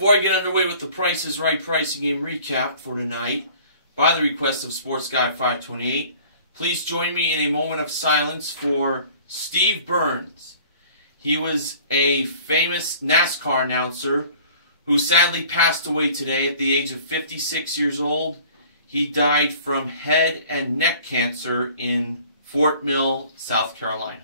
Before I get underway with the Price is Right pricing game recap for tonight, by the request of Sports Guy 528, please join me in a moment of silence for Steve Burns. He was a famous NASCAR announcer who sadly passed away today at the age of 56 years old. He died from head and neck cancer in Fort Mill, South Carolina.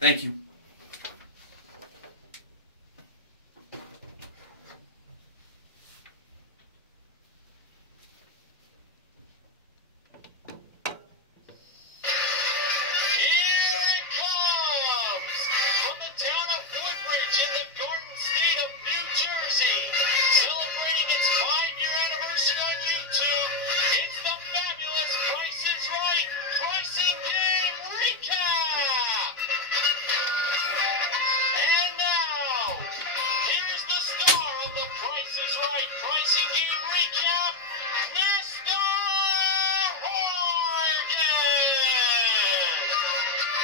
Thank you.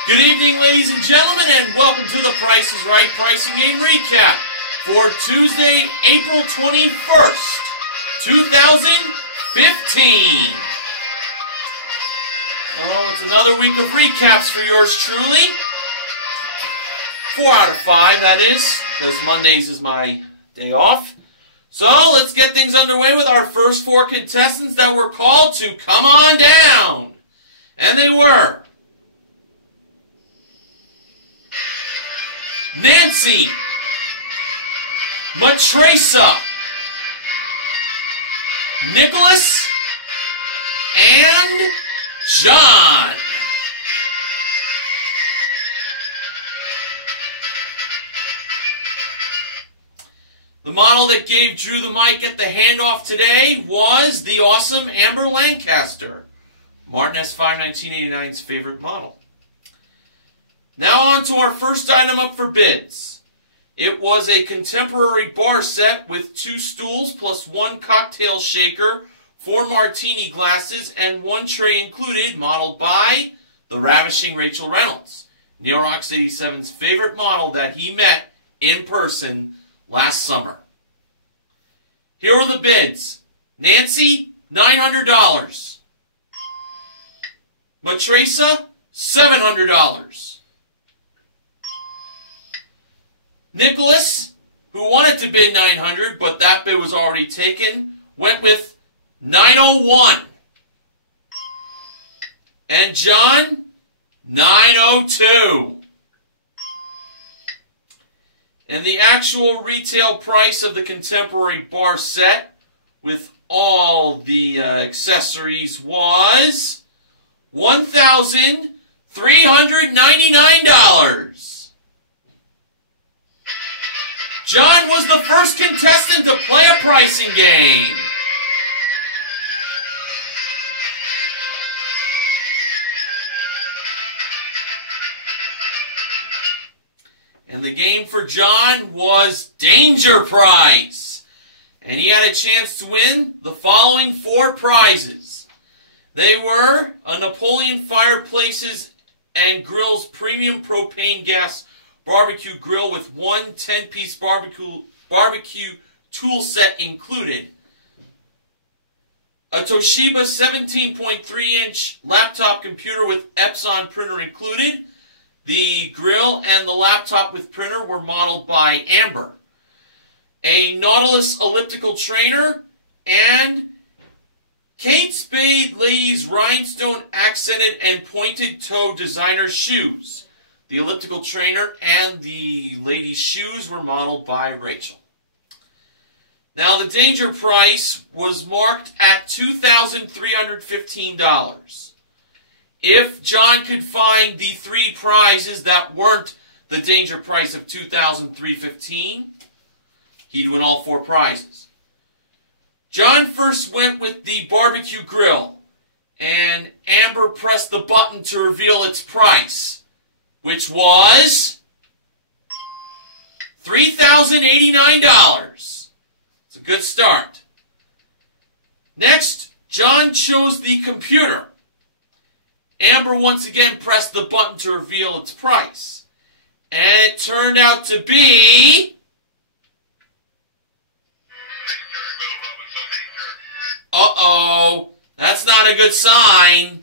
Good evening, ladies and gentlemen, and welcome to the Price is Right pricing game recap for Tuesday, April 21st, 2015. Well, it's another week of recaps for yours truly. 4 out of 5, that is, because Mondays is my day off. So, let's get things underway with our first 4 contestants that were called to come on down. And they were Nancy, Matresa, Nicholas, and John. The model that gave Drew the mic at the handoff today was the awesome Amber Lancaster, Martin S5 1989's favorite model. Now on to our first item up for bids. It was a contemporary bar set with 2 stools plus 1 cocktail shaker, 4 martini glasses, and 1 tray included, modeled by the ravishing Rachel Reynolds, Neil Rocks 87's favorite model that he met in person last summer. Here are the bids. Nancy, $900. Matresa, $700. Nicholas, who wanted to bid $900, but that bid was already taken, went with $901. And John, $902. And the actual retail price of the contemporary bar set, with all the accessories, was $1,399. John was the first contestant to play a pricing game. And the game for John was Danger Price. And he had a chance to win the following 4 prizes. They were a Napoleon Fireplaces and Grills Premium Propane Gas Barbecue Grill with 1 10-piece barbecue tool set included. A Toshiba 17.3-inch laptop computer with Epson printer included. The grill and the laptop with printer were modeled by Amber. A Nautilus elliptical trainer and Kate Spade ladies rhinestone accented and pointed toe designer shoes. The elliptical trainer and the ladies' shoes were modeled by Rachel. Now, the danger price was marked at $2,315. If John could find the 3 prizes that weren't the danger price of $2,315, he'd win all 4 prizes. John first went with the barbecue grill, and Amber pressed the button to reveal its price, which was $3,089. It's a good start. Next, John chose the computer. Amber once again pressed the button to reveal its price, and it turned out to be uh-oh, that's not a good sign.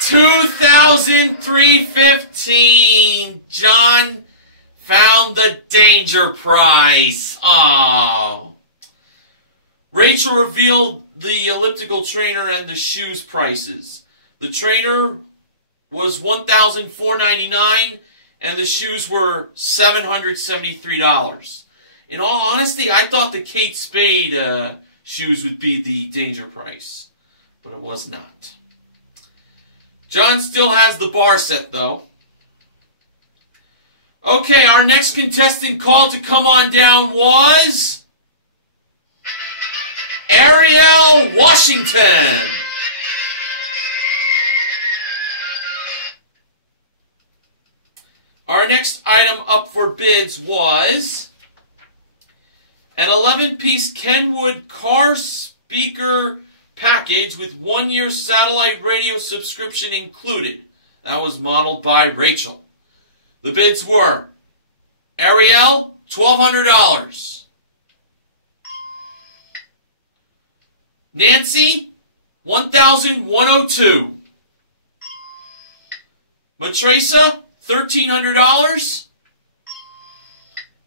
$2,315. John found the danger price. Oh. Rachel revealed the elliptical trainer and the shoes prices. The trainer was $1,499 and the shoes were $773. In all honesty, I thought the Kate Spade shoes would be the danger price, but it was not. John still has the bar set, though. Okay, our next contestant called to come on down was Ariel Washington. Our next item up for bids was an 11-piece Kenwood car speaker package with 1-year satellite radio subscription included. That was modeled by Rachel. The bids were Ariel, $1,200. Nancy, $1,102. Matresa, $1,300.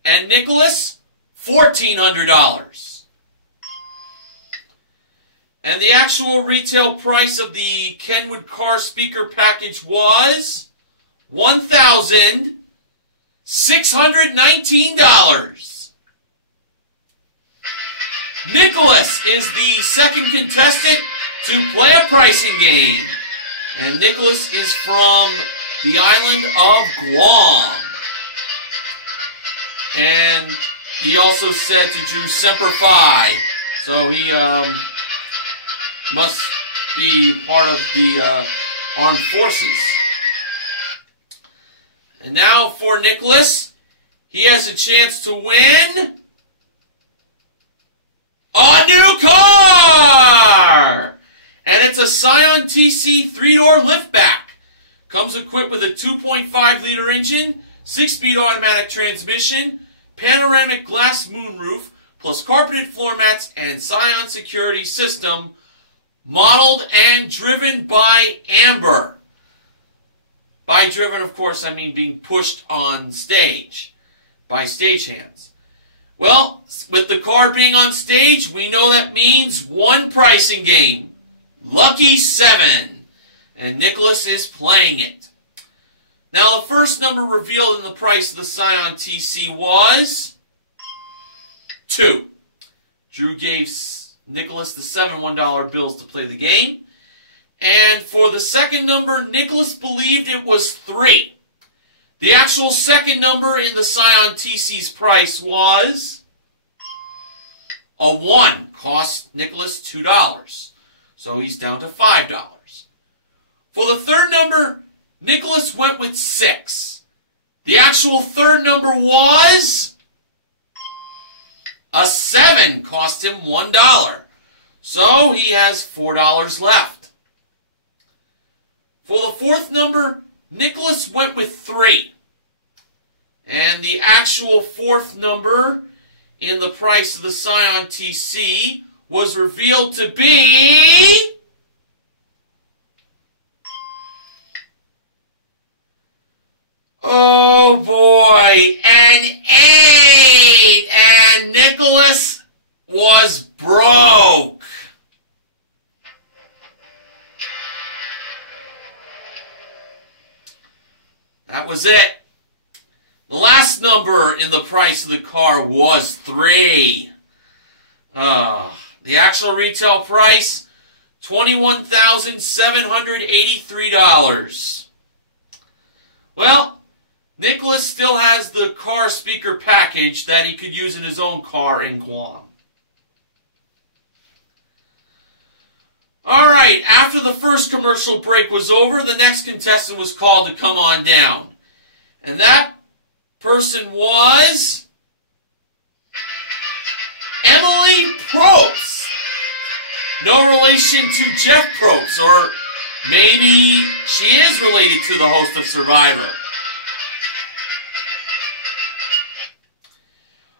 And Nicholas, $1,400. And the actual retail price of the Kenwood car speaker package was $1,619. Nicholas is the second contestant to play a pricing game. And Nicholas is from the island of Guam. And he also said to Drew Semper Fi. So he must be part of the armed forces. And now for Nicholas, he has a chance to win a new car! And it's a Scion TC 3-door liftback. Comes equipped with a 2.5-liter engine, 6-speed automatic transmission, panoramic glass moonroof, plus carpeted floor mats and Scion security system, modeled and driven by Amber. By driven, of course, I mean being pushed on stage by stagehands. Well, with the car being on stage, we know that means one pricing game. Lucky 7. And Nicholas is playing it. Now, the first number revealed in the price of the Scion TC was 2. Drew gave Nicholas the 7 $1 bills to play the game. And for the second number, Nicholas believed it was 3. The actual second number in the Scion TC's price was a 1. Cost Nicholas $2. So he's down to $5. For the third number, Nicholas went with 6. The actual third number was a 7. Cost him $1. So he has $4 left. For the fourth number, Nicholas went with 3. And the actual fourth number in the price of the Scion TC was revealed to be oh boy, an 8, and Nicholas was broke. That was it. The last number number in the price of the car was 3. The actual retail price, $21,783. Well, Nicholas still has the car speaker package that he could use in his own car in Guam. Alright, after the first commercial break was over, the next contestant was called to come on down. And that person was Emily Probst. No relation to Jeff Probst, or maybe she is related to the host of Survivor.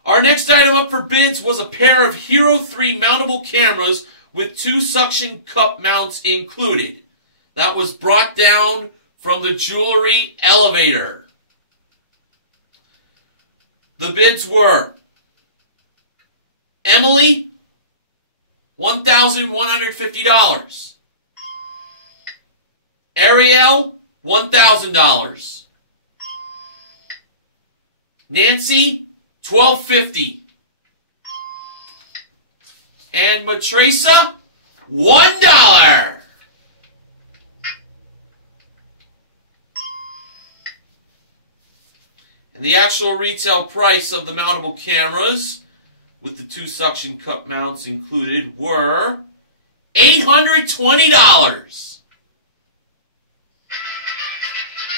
Our next item up for bids was a pair of Hero 3 mountable cameras with 2 suction cup mounts included. That was brought down from the jewelry elevator. The bids were Emily, $1,150. Ariel, $1,000. Nancy, $1,250. And Matresa, $1. And the actual retail price of the mountable cameras, with the 2 suction cup mounts included, were $820.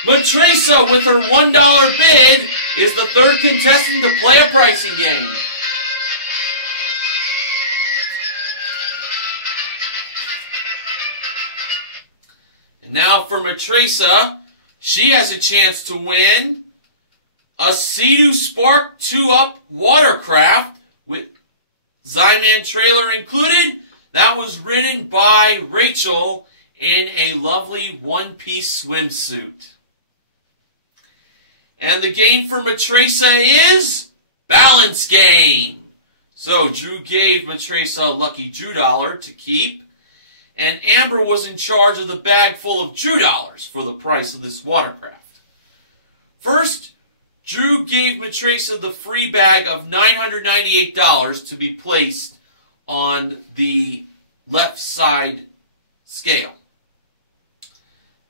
Matresa, with her $1 bid, is the 3rd contestant to play a pricing game. And now for Matresa, she has a chance to win a Sea-Doo Spark 2-Up watercraft with Zyman trailer included. That was ridden by Rachel in a lovely one-piece swimsuit. And the game for Matresa is Balance Game. So Drew gave Matresa a lucky Drew dollar to keep, and Amber was in charge of the bag full of Drew dollars for the price of this watercraft. First, Drew gave Matresa the free bag of $998 to be placed on the left side scale.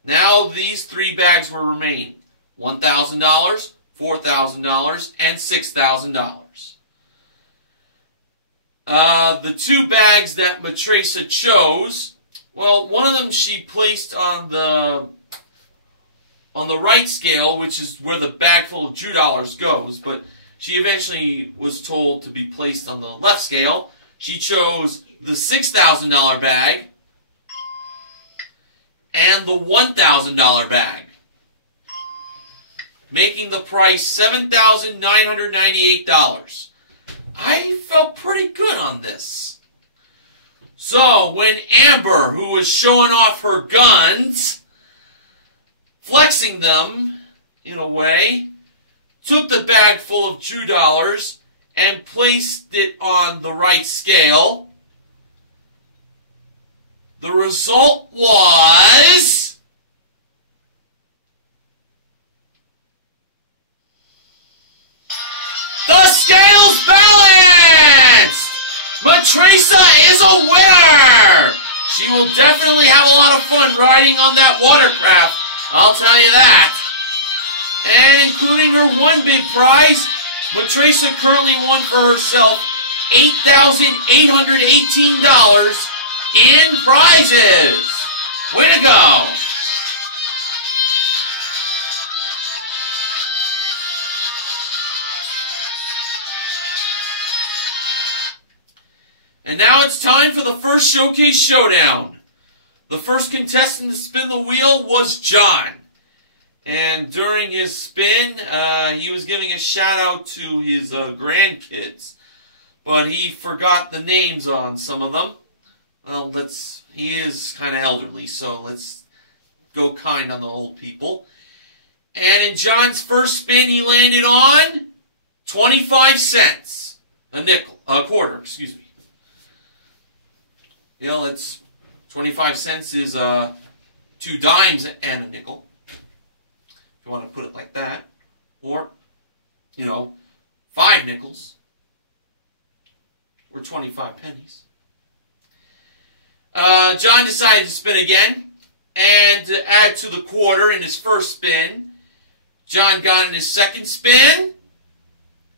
Now these 3 bags will remain: $1,000, $4,000, and $6,000. The 2 bags that Matresa chose, well, one of them she placed on the right scale, which is where the bag full of Drew dollars goes, but she eventually was told to be placed on the left scale. She chose the $6,000 bag and the $1,000 bag, making the price $7,998. I felt pretty good on this. So when Amber, who was showing off her guns, flexing them in a way, took the bag full of Drew dollars and placed it on the right scale, the result was the scales balanced! Matresa is a winner! She will definitely have a lot of fun riding on that watercraft, I'll tell you that. And including her one big prize, Matresa currently won for herself $8,818 in prizes. Way to go! And now it's time for the first Showcase Showdown. The first contestant to spin the wheel was John. And during his spin, he was giving a shout out to his grandkids. But he forgot the names on some of them. Well, he is kind of elderly, so let's go kind on the old people. And in John's first spin, he landed on 25 cents. A quarter, excuse me. You know, it's 25 cents is 2 dimes and a nickel, if you want to put it like that. Or, 5 nickels or 25 pennies. John decided to spin again, and to add to the quarter in his first spin, John got in his second spin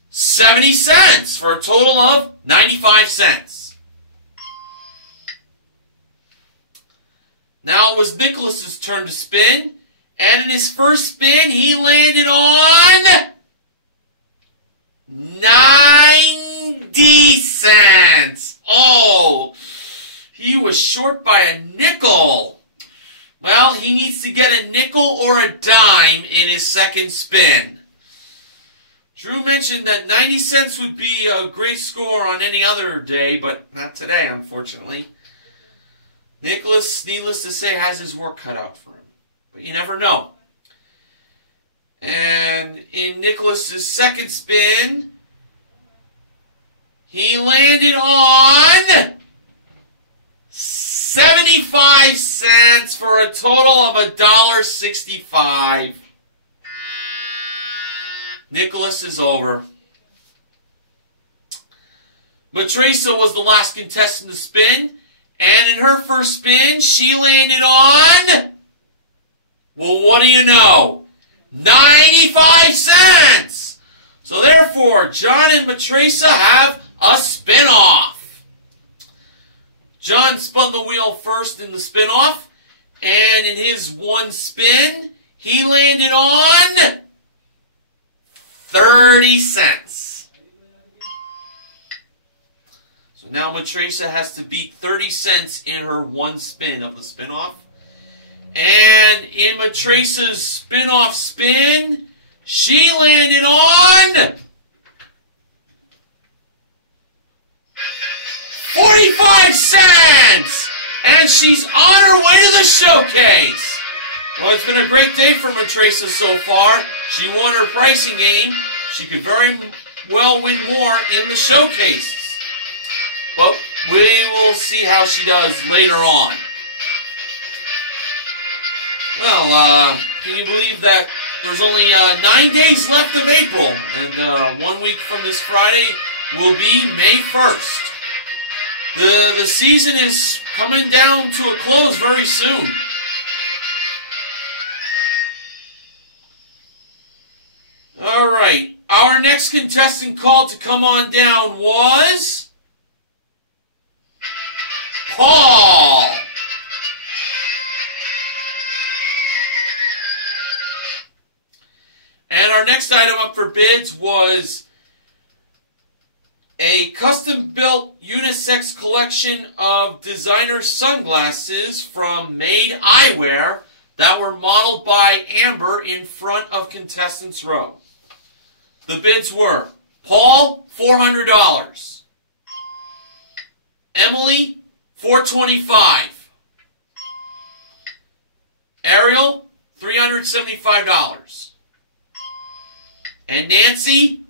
70 cents for a total of 95 cents. Now it was Nicholas's turn to spin, and in his first spin he landed on 90 cents. Oh, he was short by a nickel. Well, he needs to get a nickel or a dime in his second spin. Drew mentioned that 90 cents would be a great score on any other day, but not today, unfortunately. Nicholas, needless to say, has his work cut out for him. But you never know. And in Nicholas's second spin, he landed on 75 cents for a total of $1.65. Nicholas is over. Matresa was the last contestant to spin, and in her first spin, she landed on, well, what do you know? 95 cents! So therefore, John and Matresa have a spin-off. John spun the wheel first in the spin-off, and in his one spin, he landed on 30 cents. So now Matresa has to beat 30 cents in her one spin of the spin-off. And in Matresa's spin-off spin, she landed on 45 cents! And she's on her way to the showcase. Well, it's been a great day for Matresa so far. She won her pricing game. She could very well win more in the showcases. But we will see how she does later on. Well, can you believe that there's only 9 days left of April, and 1 week from this Friday will be May 1st. The season is coming down to a close very soon. Alright, our next contestant called to come on down was Paul. And our next item up for bids was a custom-built unisex collection of designer sunglasses from Made Eyewear that were modeled by Amber in front of contestants' row. The bids were Paul, $400. Emily, $425. Ariel, $375. And Nancy,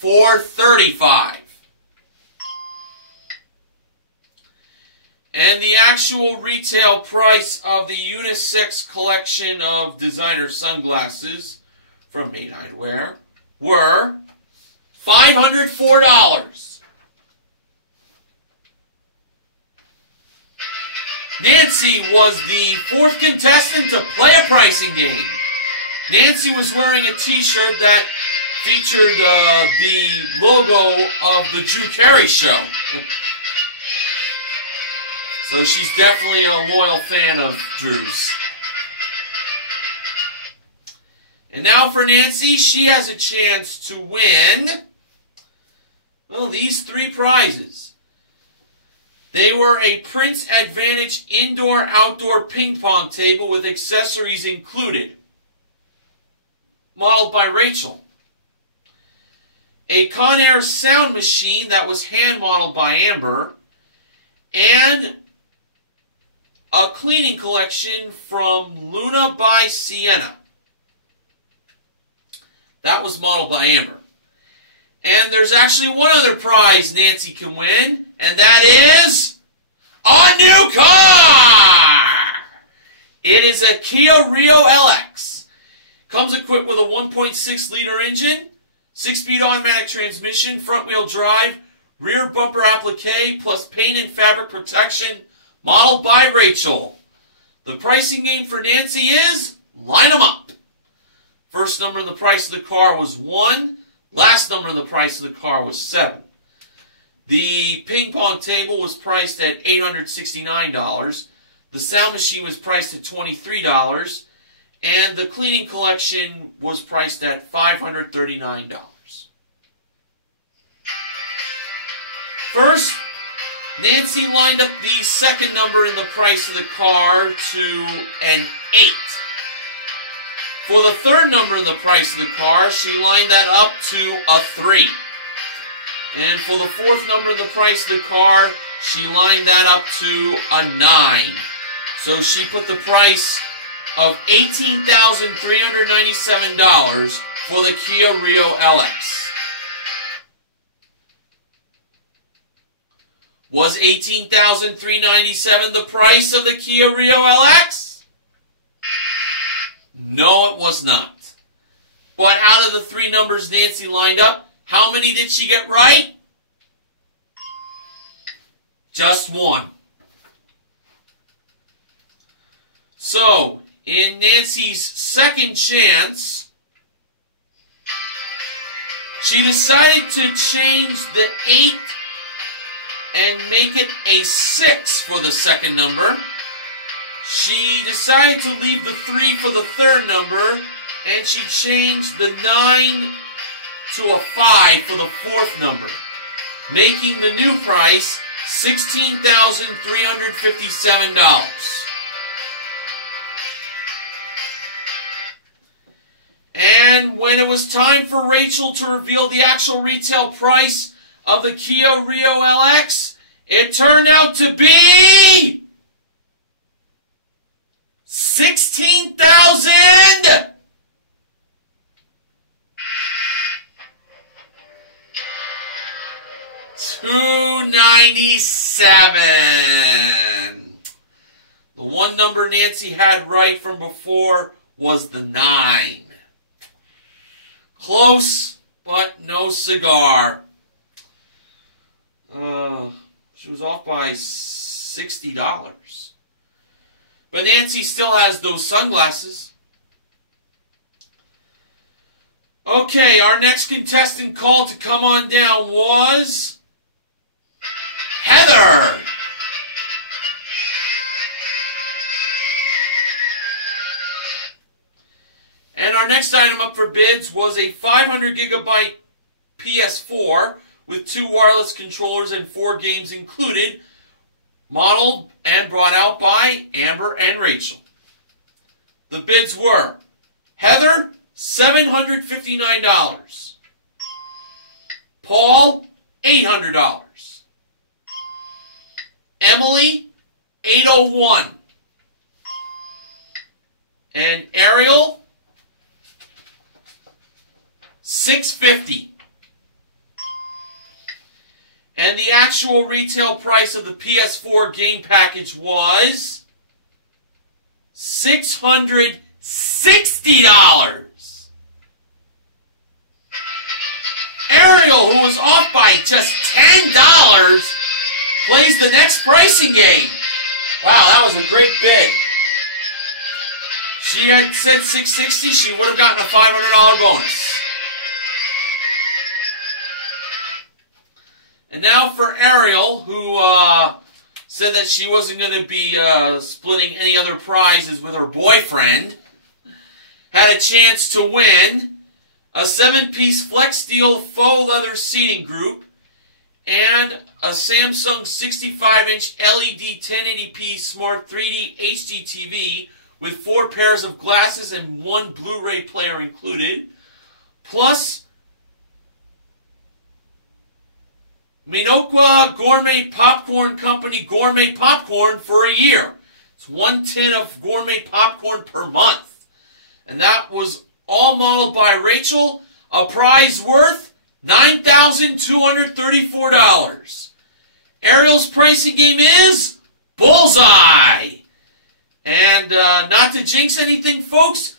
$435. And the actual retail price of the unisex collection of designer sunglasses from Made Eyewear were $504. Nancy was the fourth contestant to play a pricing game. Nancy was wearing a t-shirt that featured the logo of the Drew Carey Show. So she's definitely a loyal fan of Drew's. And now for Nancy, she has a chance to win, well, these 3 prizes. They were a Prince Advantage indoor-outdoor ping pong table with accessories included, modeled by Rachel. A Conair sound machine that was hand-modeled by Amber, and a cleaning collection from Luna by Sienna. That was modeled by Amber. And there's actually one other prize Nancy can win, and that is a new car! It is a Kia Rio LX. Comes equipped with a 1.6-liter engine, 6-speed automatic transmission, front-wheel drive, rear bumper applique, plus paint and fabric protection, modeled by Rachel. The pricing game for Nancy is, line them up. First number in the price of the car was 1. Last number in the price of the car was 7. The ping pong table was priced at $869. The sound machine was priced at $23. And the cleaning collection was priced at $539. First, Nancy lined up the second number in the price of the car to an 8. For the third number in the price of the car, she lined that up to a 3. And for the fourth number in the price of the car, she lined that up to a 9. So she put the price of $18,397 for the Kia Rio LX. Was $18,397 the price of the Kia Rio LX? No, it was not. But out of the 3 numbers Nancy lined up, how many did she get right? Just 1. So, in Nancy's second chance, she decided to change the 8 and make it a 6 for the second number. She decided to leave the 3 for the third number, and she changed the 9 to a 5 for the fourth number, making the new price $16,357. And when it was time for Rachel to reveal the actual retail price of the Kia Rio LX, it turned out to be $16,000. $297. The one number Nancy had right from before was the 9. Close, but no cigar. She was off by $60. But Nancy still has those sunglasses. Okay, our next contestant called to come on down was Heather. And our next item up for bids was a 500 gigabyte PS4 with 2 wireless controllers and 4 games included, modeled and brought out by Amber and Rachel. The bids were Heather, $759. Paul, $800. Emily, $801. And Ariel, $650. And the actual retail price of the PS4 game package was $660. Ariel, who was off by just $10, plays the next pricing game. Wow, that was a great bid. She had said $660, she would have gotten a $500 bonus. And now for Ariel, who said that she wasn't going to be splitting any other prizes with her boyfriend, had a chance to win a 7-piece Flex Steel faux leather seating group and a Samsung 65-inch LED 1080p Smart 3D HD TV with 4 pairs of glasses and 1 Blu-ray player included, plus Minokwa Gourmet Popcorn Company gourmet popcorn for a year. It's 1 tin of gourmet popcorn per month. And that was all modeled by Rachel. A prize worth $9,234. Ariel's pricing game is Bullseye. And not to jinx anything, folks,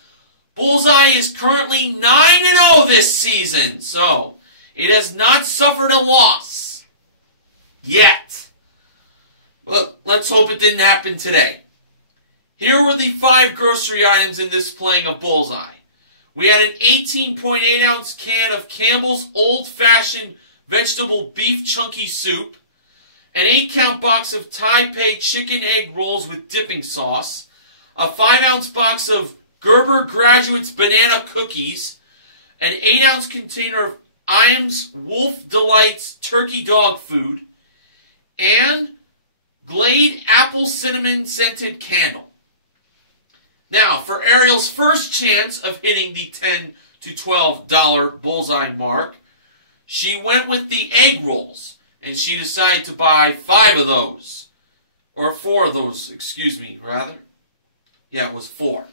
Bullseye is currently 9-0 this season, so it has not suffered a loss yet. Well, let's hope it didn't happen today. Here were the 5 grocery items in this playing of Bullseye. We had an 18.8-ounce can of Campbell's Old Fashioned Vegetable Beef Chunky Soup, an 8-count box of Taipei chicken egg rolls with dipping sauce, a 5-ounce box of Gerber Graduates banana cookies, an 8-ounce container of Iams Wolf Delights turkey dog food, and Glade apple cinnamon scented candle. Now, for Ariel's first chance of hitting the $10 to $12 bullseye mark, she went with the egg rolls, and she decided to buy 5 of those. Or 4 of those, excuse me, rather. Yeah, it was 4.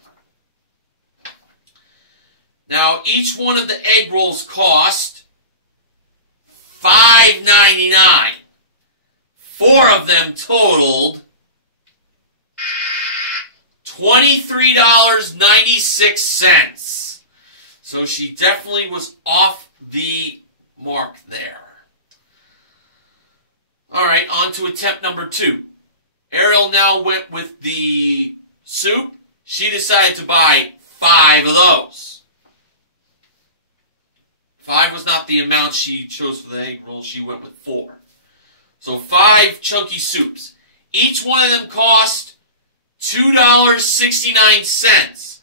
Now, each one of the egg rolls cost $5.99. 4 of them totaled $23.96. So she definitely was off the mark there. Alright, on to attempt number 2. Ariel now went with the soup. She decided to buy 5 of those. 5 was not the amount she chose for the egg rolls. She went with 4. So 5 chunky soups. Each one of them cost $2.69.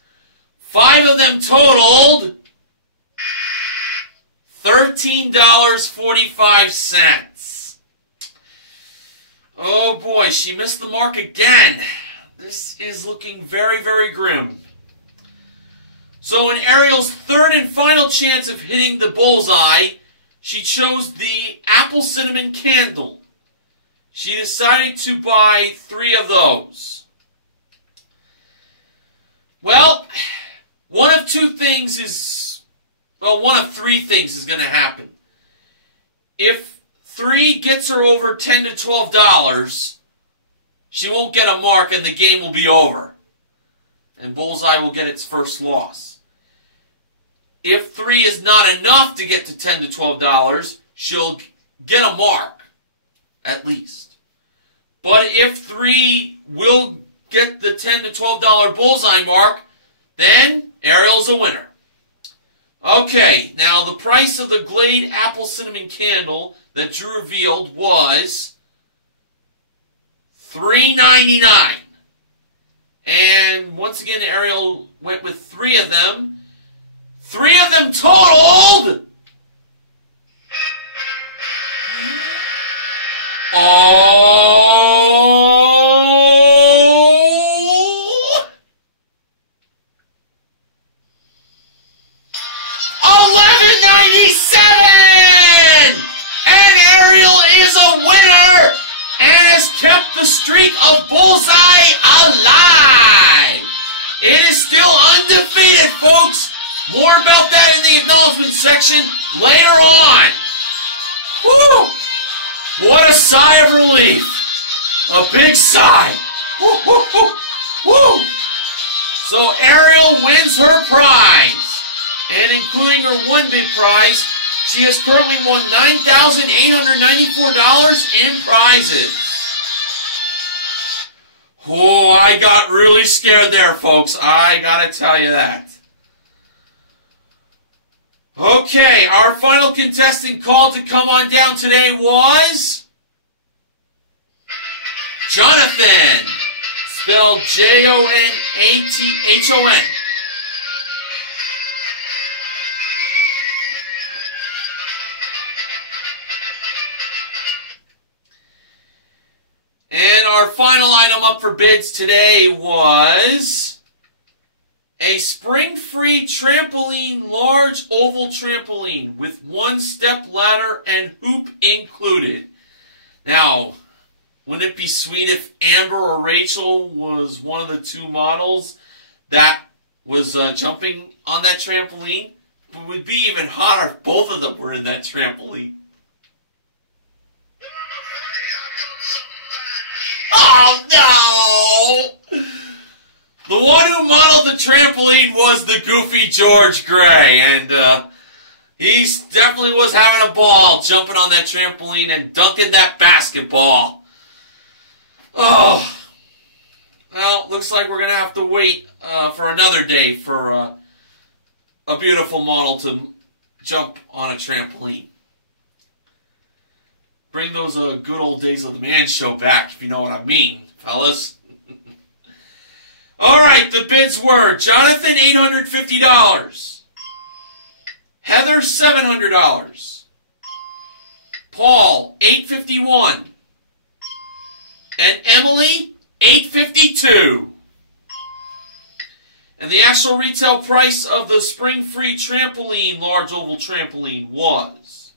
5 of them totaled $13.45. Oh boy, she missed the mark again. This is looking very, very grim. So in Ariel's third and final chance of hitting the bullseye, she chose the apple cinnamon candle. She decided to buy 3 of those. Well, one of 3 things is going to happen. If 3 gets her over $10 to $12, she won't get a mark and the game will be over. And Bullseye will get its first loss. If 3 is not enough to get to $10 to $12, she'll get a mark, at least. But if 3 will get the $10 to $12 bullseye mark, then Ariel's a winner. Okay, now the price of the Glade Apple Cinnamon Candle that Drew revealed was $3.99. And once again, Ariel went with 3 of them. 3 of them totaled $11.97! And Ariel is a winner and has kept the streak of bullseye alive. It is still undefeated, folks. More about that in the acknowledgement section later on. Woo! What a sigh of relief. A big sigh. Woo, woo, woo, woo. So Ariel wins her prize. And including her one big prize, she has currently won $9,894 in prizes. Oh, I got really scared there, folks. I gotta tell you that. Okay, our final contestant called to come on down today was Jonathan, spelled Jonathon. And our final item up for bids today was a spring-free trampoline, large oval trampoline with 1-step ladder and hoop included. Now, wouldn't it be sweet if Amber or Rachel was one of the 2 models that was jumping on that trampoline? It would be even hotter if both of them were in that trampoline. Oh, no! The one who modeled the trampoline was the goofy George Gray, and he definitely was having a ball jumping on that trampoline and dunking that basketball. Oh, well, looks like we're going to have to wait for another day for a beautiful model to jump on a trampoline. Bring those good old days of the Man Show back, if you know what I mean, fellas. All right, the bids were Jonathan, $850. Heather, $700. Paul, $851. And Emily, $852. And the actual retail price of the spring-free trampoline, large oval trampoline, was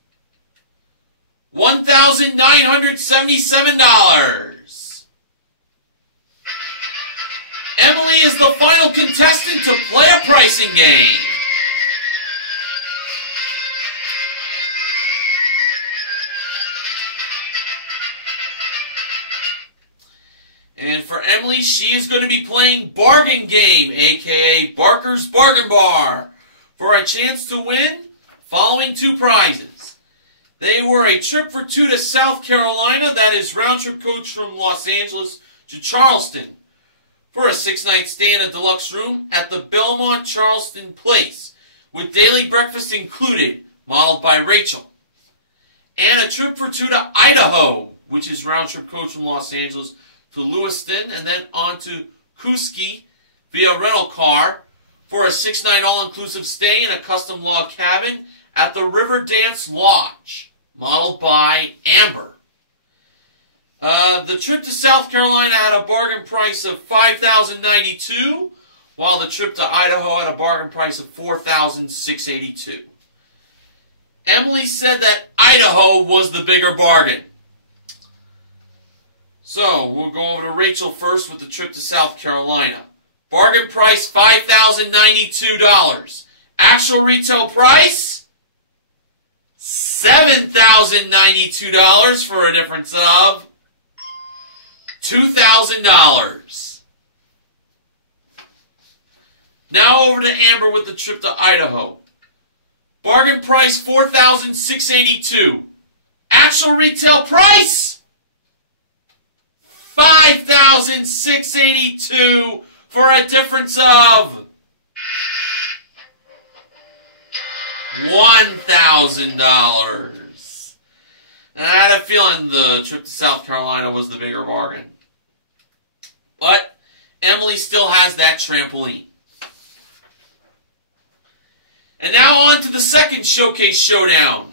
$1,977. Emily is the final contestant to play a pricing game. And for Emily, she is going to be playing Bargain Game, a.k.a. Barker's Bargain Bar, for a chance to win following two prizes. They were a trip for two to South Carolina, that is round-trip coach from Los Angeles to Charleston, for a 6-night stay in a deluxe room at the Belmont Charleston Place, with daily breakfast included, modeled by Rachel. And a trip for two to Idaho, which is round-trip coach from Los Angeles to Lewiston, and then on to Kuski via rental car, for a 6-night all-inclusive stay in a custom log cabin at the River Dance Lodge, modeled by Amber. The trip to South Carolina had a bargain price of $5,092, while the trip to Idaho had a bargain price of $4,682. Emily said that Idaho was the bigger bargain. So, we'll go over to Rachel first with the trip to South Carolina. Bargain price, $5,092. Actual retail price, $7,092 for a difference of $2,000. Now over to Amber with the trip to Idaho. Bargain price, $4,682. Actual retail price, $5,682 for a difference of $1,000. I had a feeling the trip to South Carolina was the bigger bargain. But Emily still has that trampoline. And now on to the second showcase showdown.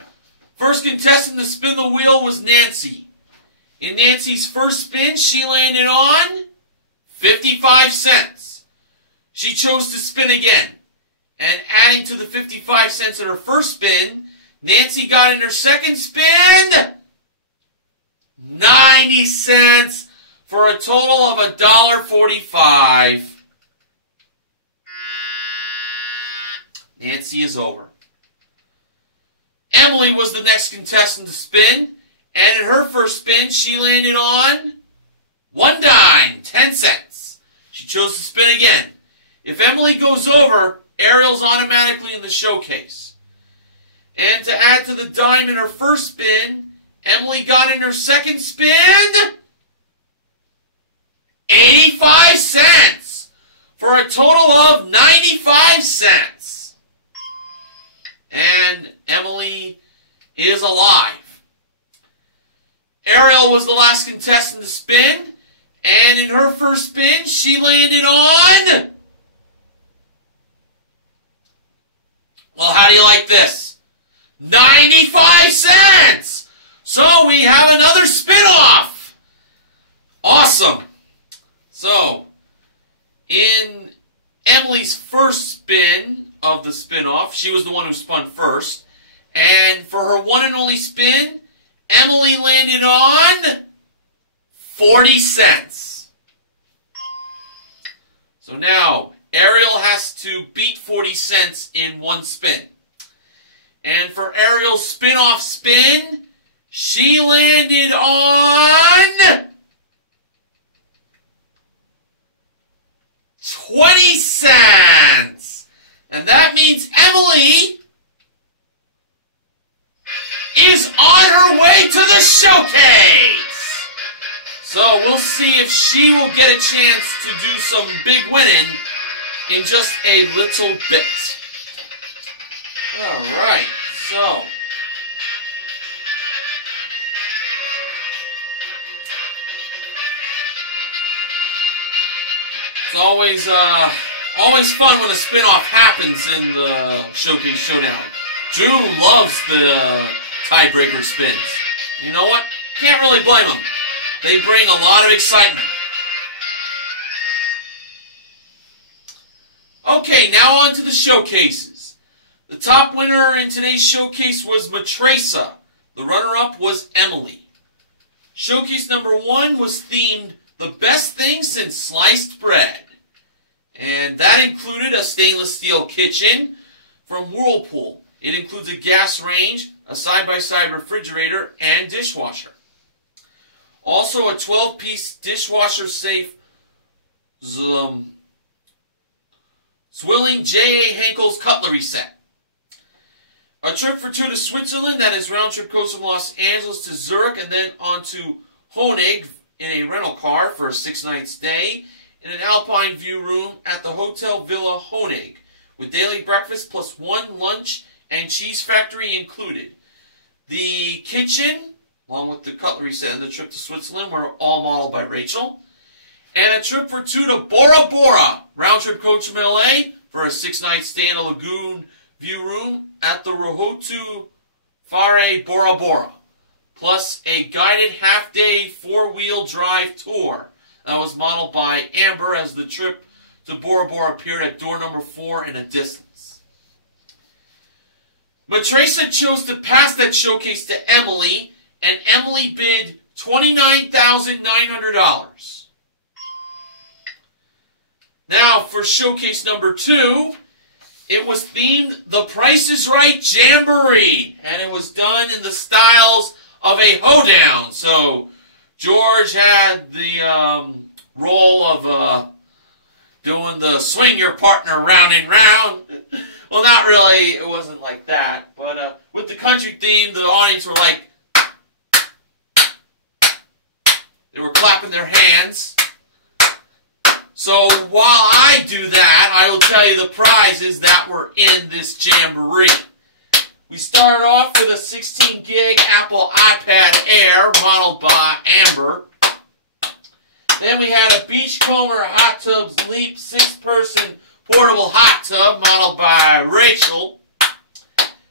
First contestant to spin the wheel was Nancy. In Nancy's first spin, she landed on 55 cents. She chose to spin again. And adding to the 55 cents in her first spin, Nancy got in her second spin 90 cents for a total of $1.45. Nancy is over. Emily was the next contestant to spin, and in her first spin, she landed on 1 dime, 10 cents. She chose to spin again. If Emily goes over, Ariel's automatically in the showcase. And to add to the dime in her first spin, Emily got in her second spin 85 cents for a total of 95 cents. And Emily is alive. Ariel was the last contestant to spin, and in her first spin, she landed on... Well, how do you like this? 95 cents! So we have another spin-off! Awesome! So, in Emily's first spin of the spin-off, she was the one who spun first, and for her one and only spin, Emily landed on 40 cents. So now, Ariel has to beat 40 cents in one spin. And for Ariel's spin-off spin, she landed on 20 cents. And that means Emily is on her way to the showcase. So we'll see if she will get a chance to do some big winning in just a little bit. All right, so it's always fun when a spin-off happens in the Showcase Showdown. Drew loves the tiebreaker spins. You know what? Can't really blame them. They bring a lot of excitement. Okay, now on to the showcases. The top winner in today's showcase was Matresa. The runner-up was Emily. Showcase number 1 was themed The Best Thing Since Sliced Bread. And that included a stainless steel kitchen from Whirlpool. It includes a gas range, a side-by-side refrigerator, and dishwasher. Also a 12-piece dishwasher-safe Zwilling J.A. Henkel's cutlery set. A trip for 2 to Switzerland, that is round-trip coast from Los Angeles to Zurich and then on to Honig in a rental car for a 6-night stay in an Alpine view room at the Hotel Villa Honig, with daily breakfast plus 1 lunch and cheese factory included. The kitchen, along with the cutlery set and the trip to Switzerland, were all modeled by Rachel. And a trip for 2 to Bora Bora, round-trip coach from LA for a 6-night stay in a lagoon view room at the Rohotu Fare Bora Bora, plus a guided half-day 4-wheel drive tour that was modeled by Amber as the trip to Bora Bora appeared at door number 4 in a distance. Matresa chose to pass that showcase to Emily, and Emily bid $29,900. Now, for showcase number 2, it was themed The Price is Right Jamboree, and it was done in the styles of a hoedown. So, George had the role of doing the swing your partner round and round. Well, not really, it wasn't like that, but with the country theme, the audience were like, they were clapping their hands. So while I do that, I will tell you the prizes that were in this jamboree. We started off with a 16-gig Apple iPad Air modeled by Amber. Then we had a Beachcomber Hot Tubs Leap 6-person portable hot tub modeled by Rachel.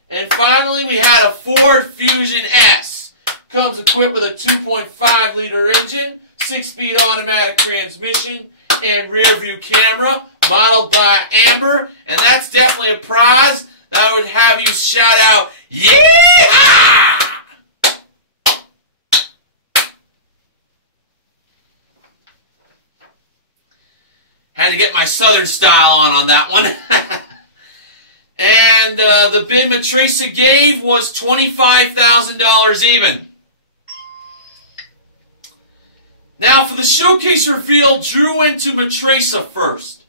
And finally, we had a Ford Fusion S. Comes equipped with a 2.5-liter engine, 6-speed automatic transmission, and rear view camera, modeled by Amber, and that's definitely a prize that I would have you shout out, "Yeah!" Had to get my southern style on that one. And the bid Matresa gave was $25,000 even. Now, for the showcase reveal, Drew went to Matresa first.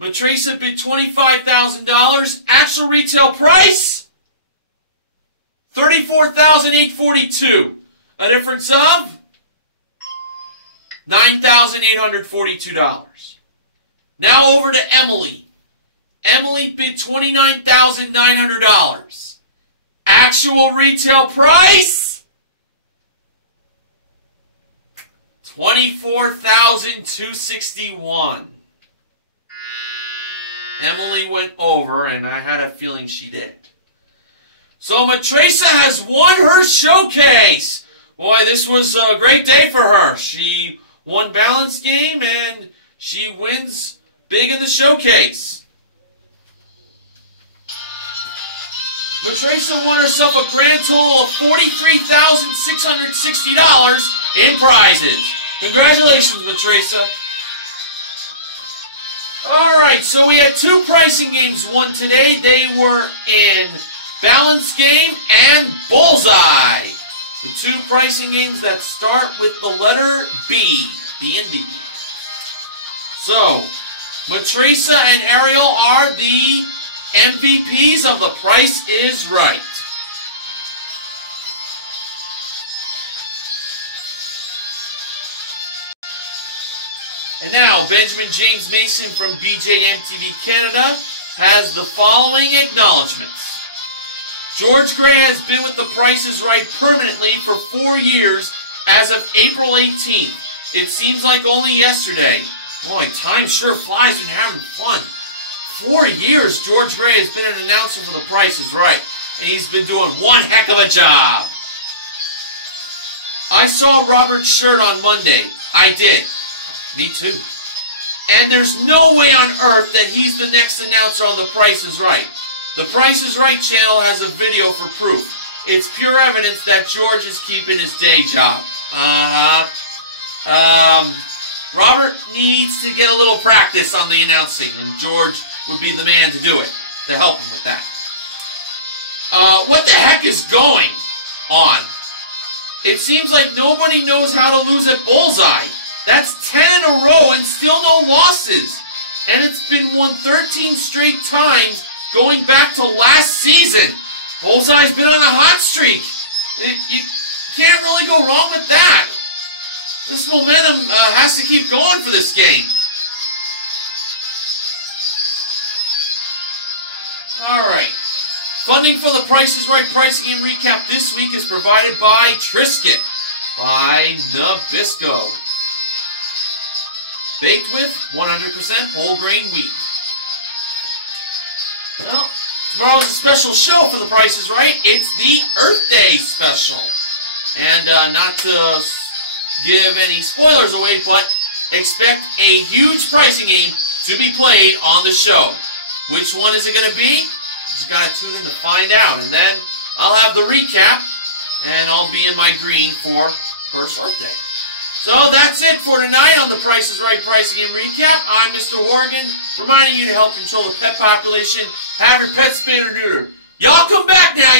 Matresa bid $25,000. Actual retail price, $34,842. A difference of $9,842. Now over to Emily. Emily bid $29,900. Actual retail price, $24,261. Emily went over, and I had a feeling she did. So Matresa has won her showcase. Boy, this was a great day for her. She won balance game, and she wins big in the showcase. Matresa won herself a grand total of $43,660 in prizes. Congratulations, Matresa. Alright, so we had 2 pricing games won today. They were in Balance Game and Bullseye. The 2 pricing games that start with the letter B. B and B. So, Matrisa and Ariel are the MVPs of The Price is Right. And now, Benjamin James Mason from BJMTV Canada has the following acknowledgments. George Gray has been with The Price is Right permanently for 4 years as of April 18th. It seems like only yesterday. Boy, time sure flies when you're having fun. 4 years George Gray has been an announcer for The Price is Right, and he's been doing one heck of a job. I saw Robert's shirt on Monday. I did. Me too. And there's no way on earth that he's the next announcer on The Price is Right. The Price is Right channel has a video for proof. It's pure evidence that George is keeping his day job. Robert needs to get a little practice on the announcing, and George would be the man to do it, to help him with that. What the heck is going on? It seems like nobody knows how to lose at Bullseye. That's 10 in a row and still no losses. And it's been won 13 straight times going back to last season. Bullseye's been on a hot streak. You can't really go wrong with that. This momentum has to keep going for this game. Alright. Funding for The Price is Right pricing game recap this week is provided by Triscuit by Nabisco. Baked with 100% whole grain wheat. Well, tomorrow's a special show for The Price is Right. It's the Earth Day special. And not to give any spoilers away, but expect a huge pricing game to be played on the show. Which one is it going to be? Just got to tune in to find out. And then I'll have the recap, and I'll be in my green for first Earth Day. So that's it for tonight on The Price is Right Pricing Game Recap. I'm Mr. Horgan, reminding you to help control the pet population. Have your pet spayed or neutered. Y'all come back now.